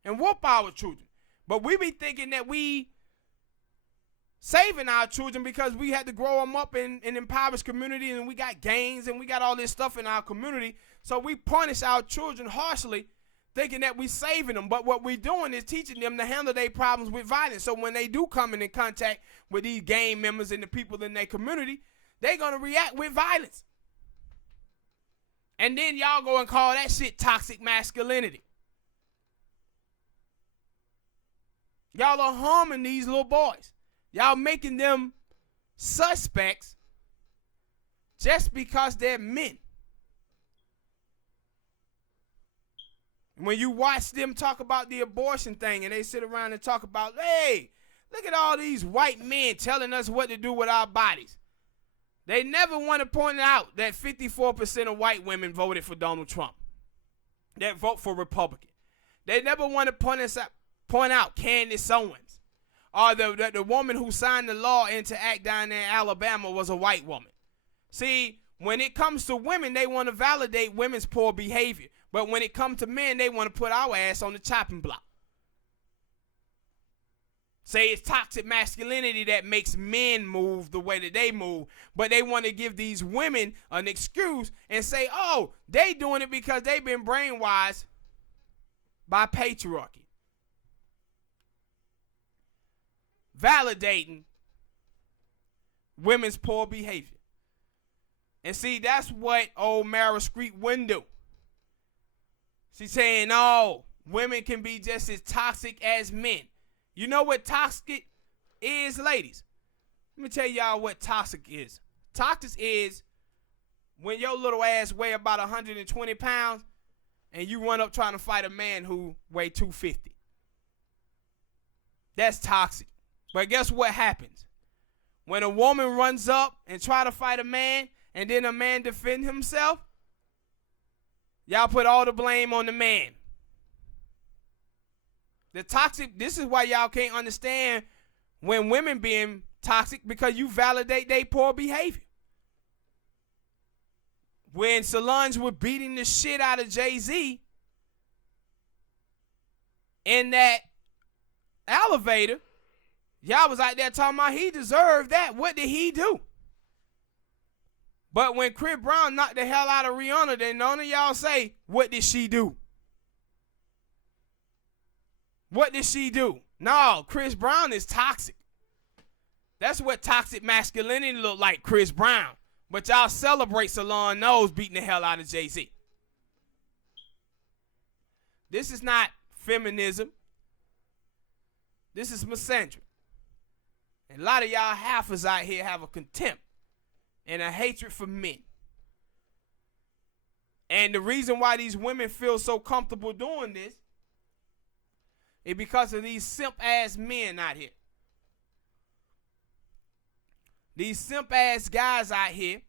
and whoop our children. But we be thinking that we saving our children because we had to grow them up in an impoverished community and we got gangs and we got all this stuff in our community. So we punish our children harshly thinking that we saving them. But what we're doing is teaching them to handle their problems with violence. So when they do come in contact with these gang members and the people in their community, they're going to react with violence. And then y'all go and call that shit toxic masculinity. Y'all are harming these little boys. Y'all making them suspects just because they're men. When you watch them talk about the abortion thing and they sit around and talk about, hey, look at all these white men telling us what to do with our bodies. They never want to point out that 54% of white women voted for Donald Trump, that vote for Republican. They never want to point out Candace Owens, or the woman who signed the law into act down there in Alabama was a white woman. See, when it comes to women, they want to validate women's poor behavior. But when it comes to men, they want to put our ass on the chopping block. Say it's toxic masculinity that makes men move the way that they move. But they want to give these women an excuse and say, oh, they doing it because they've been brainwashed by patriarchy. Validating women's poor behavior. And see, that's what old Mara Street wouldn't do. She's saying, oh, women can be just as toxic as men. You know what toxic is, ladies? Let me tell y'all what toxic is. Toxic is when your little ass weigh about 120 pounds and you run up trying to fight a man who weigh 250. That's toxic. But guess what happens? When a woman runs up and try to fight a man and then a man defend himself, y'all put all the blame on the man. The toxic, this is why y'all can't understand when women being toxic, because you validate their poor behavior. When Solange was beating the shit out of Jay-Z in that elevator, y'all was out there talking about he deserved that. What did he do? But when Chris Brown knocked the hell out of Rihanna, then none of y'all say, what did she do? What did she do? No, Chris Brown is toxic. That's what toxic masculinity look like, Chris Brown. But y'all celebrate Solange Knowles beating the hell out of Jay-Z. This is not feminism. This is misandry. And a lot of y'all halfers out here have a contempt and a hatred for men. And the reason why these women feel so comfortable doing this is because of these simp-ass men out here. These simp-ass guys out here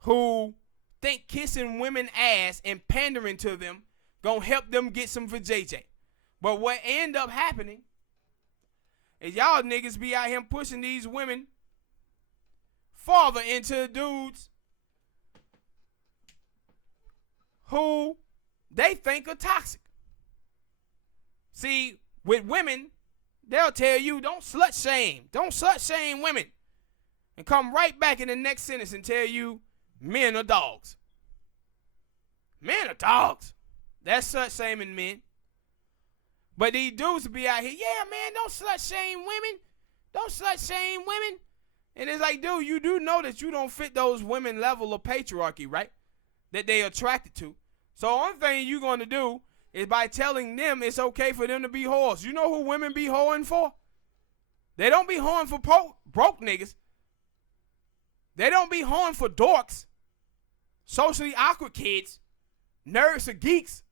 who think kissing women ass and pandering to them gonna help them get some for JJ. But what end up happening is y'all niggas be out here pushing these women farther into dudes who they think are toxic. See, with women, they'll tell you, don't slut shame. Don't slut shame women. And come right back in the next sentence and tell you, men are dogs. Men are dogs. That's slut shaming men. But these dudes be out here, yeah, man, don't slut shame women. Don't slut shame women. And it's like, dude, you do know that you don't fit those women level of patriarchy, right? That they attracted to. So the only thing you're going to do is by telling them it's okay for them to be whores. You know who women be whoring for? They don't be whoring for broke niggas. They don't be whoring for dorks, socially awkward kids, nerds or geeks.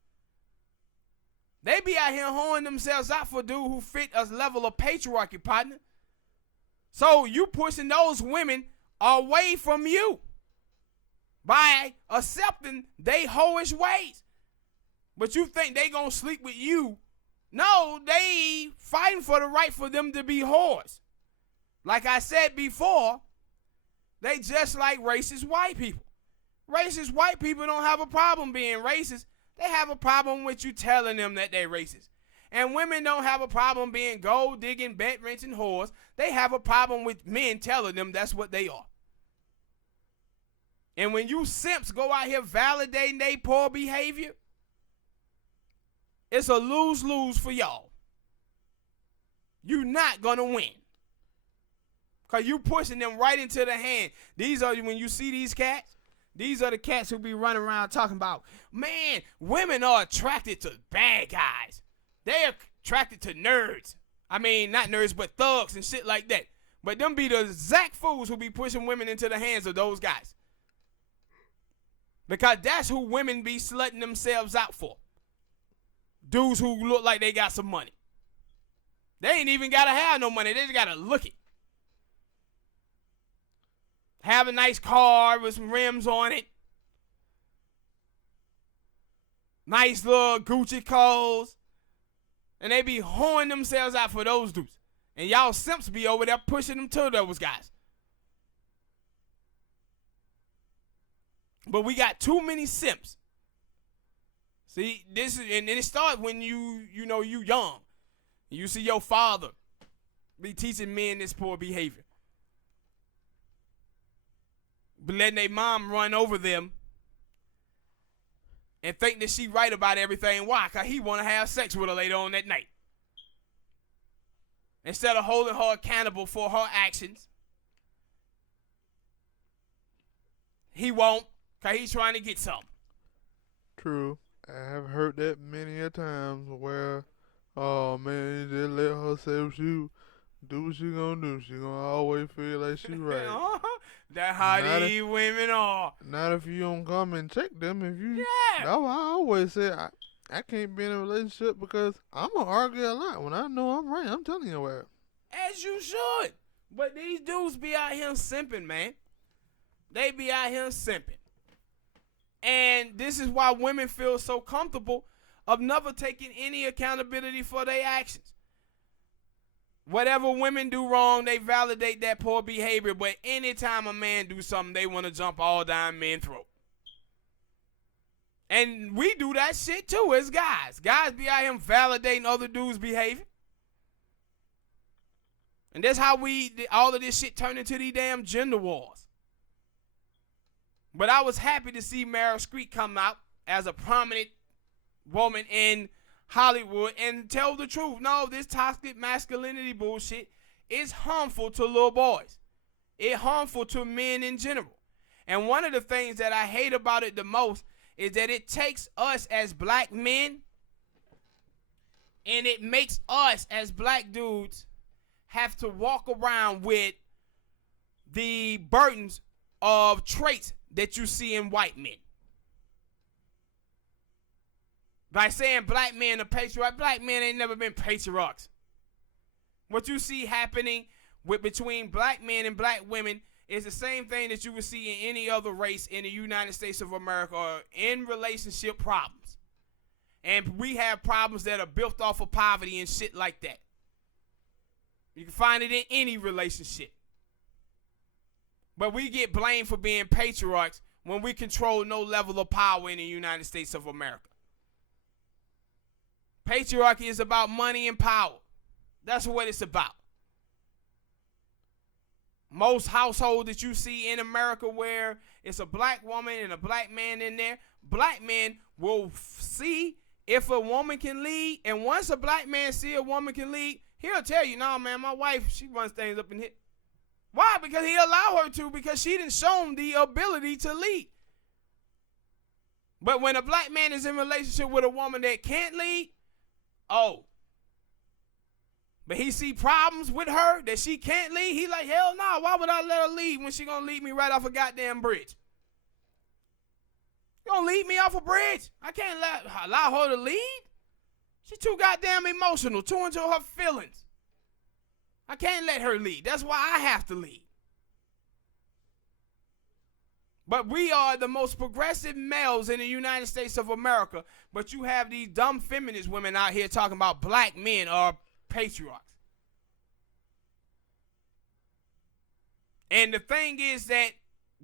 They be out here whoring themselves out for dude who fit a level of patriarchy, partner. So you pushing those women away from you by accepting they hoish ways. But you think they gonna sleep with you. No, they fighting for the right for them to be whores. Like I said before, they just like racist white people. Racist white people don't have a problem being racist. They have a problem with you telling them that they're racist. And women don't have a problem being gold digging, bed wrenching whores. They have a problem with men telling them that's what they are. And when you simps go out here validating their poor behavior, it's a lose-lose for y'all. You're not going to win. Because you pushing them right into the hand. These are, when you see these cats, these are the cats who be running around talking about, man, women are attracted to bad guys. They're attracted to nerds. I mean, not nerds, but thugs and shit like that. But them be the exact fools who be pushing women into the hands of those guys. Because that's who women be slutting themselves out for. Dudes who look like they got some money. They ain't even got to have no money. They just got to look it. Have a nice car with some rims on it. Nice little Gucci clothes. And they be whoring themselves out for those dudes. And y'all simps be over there pushing them to those guys. But we got too many simps. See, this is, and it starts when you young. You see your father be teaching men this poor behavior. But letting their mom run over them and think that she right about everything. Why? Because he want to have sex with her later on that night. Instead of holding her accountable for her actions, he won't, because he's trying to get something. True. I have heard that many a times where, oh man, you just let her say what she do what she gonna do. She gonna always feel like she right. That's how Not if, these women are. not if you don't come and check them. If you, Yeah. that's why I always say I can't be in a relationship because I'm gonna argue a lot. When I know I'm right, I'm telling you where. As you should. But these dudes be out here simping, man. They be out here simping. And this is why women feel so comfortable of never taking any accountability for their actions. Whatever women do wrong, they validate that poor behavior. But anytime a man do something, they want to jump all down men's throat. And we do that shit too as guys. Guys be out here validating other dudes' behavior. And that's how all of this shit turned into these damn gender wars. But I was happy to see Meryl Streep come out as a prominent woman in Hollywood and tell the truth. No, this toxic masculinity bullshit is harmful to little boys. It's harmful to men in general. And one of the things that I hate about it the most is that it takes us as black men and it makes us as black dudes have to walk around with the burdens of traits that you see in white men. By saying black men are patriarchs, black men ain't never been patriarchs. What you see happening between black men and black women is the same thing that you would see in any other race in the United States of America or in relationship problems. And we have problems that are built off of poverty and shit like that. You can find it in any relationship. But we get blamed for being patriarchs when we control no level of power in the United States of America. Patriarchy is about money and power. That's what it's about. Most households that you see in America where it's a black woman and a black man in there, black men will see if a woman can lead. And once a black man see a woman can lead, he'll tell you, no, man, my wife, she runs things up in here. Why? Because he allowed her to, because she didn't show him the ability to lead. But when a black man is in a relationship with a woman that can't lead, oh. But he see problems with her that she can't lead. He like, hell no, why would I let her lead when she gonna lead me right off a goddamn bridge? You gonna lead me off a bridge? I can't allow her to lead. She's too goddamn emotional, too into her feelings. I can't let her lead. That's why I have to lead. But we are the most progressive males in the United States of America. But you have these dumb feminist women out here talking about black men are patriarchs. And the thing is that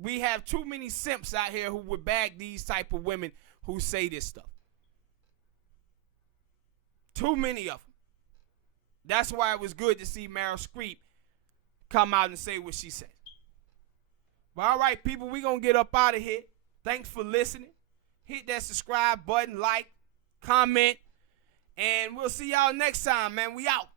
we have too many simps out here who would bag these type of women who say this stuff. Too many of them. That's why it was good to see Meryl Streep come out and say what she said. But all right, people, we going to get up out of here. Thanks for listening. Hit that subscribe button, like, comment, and we'll see y'all next time, man. We out.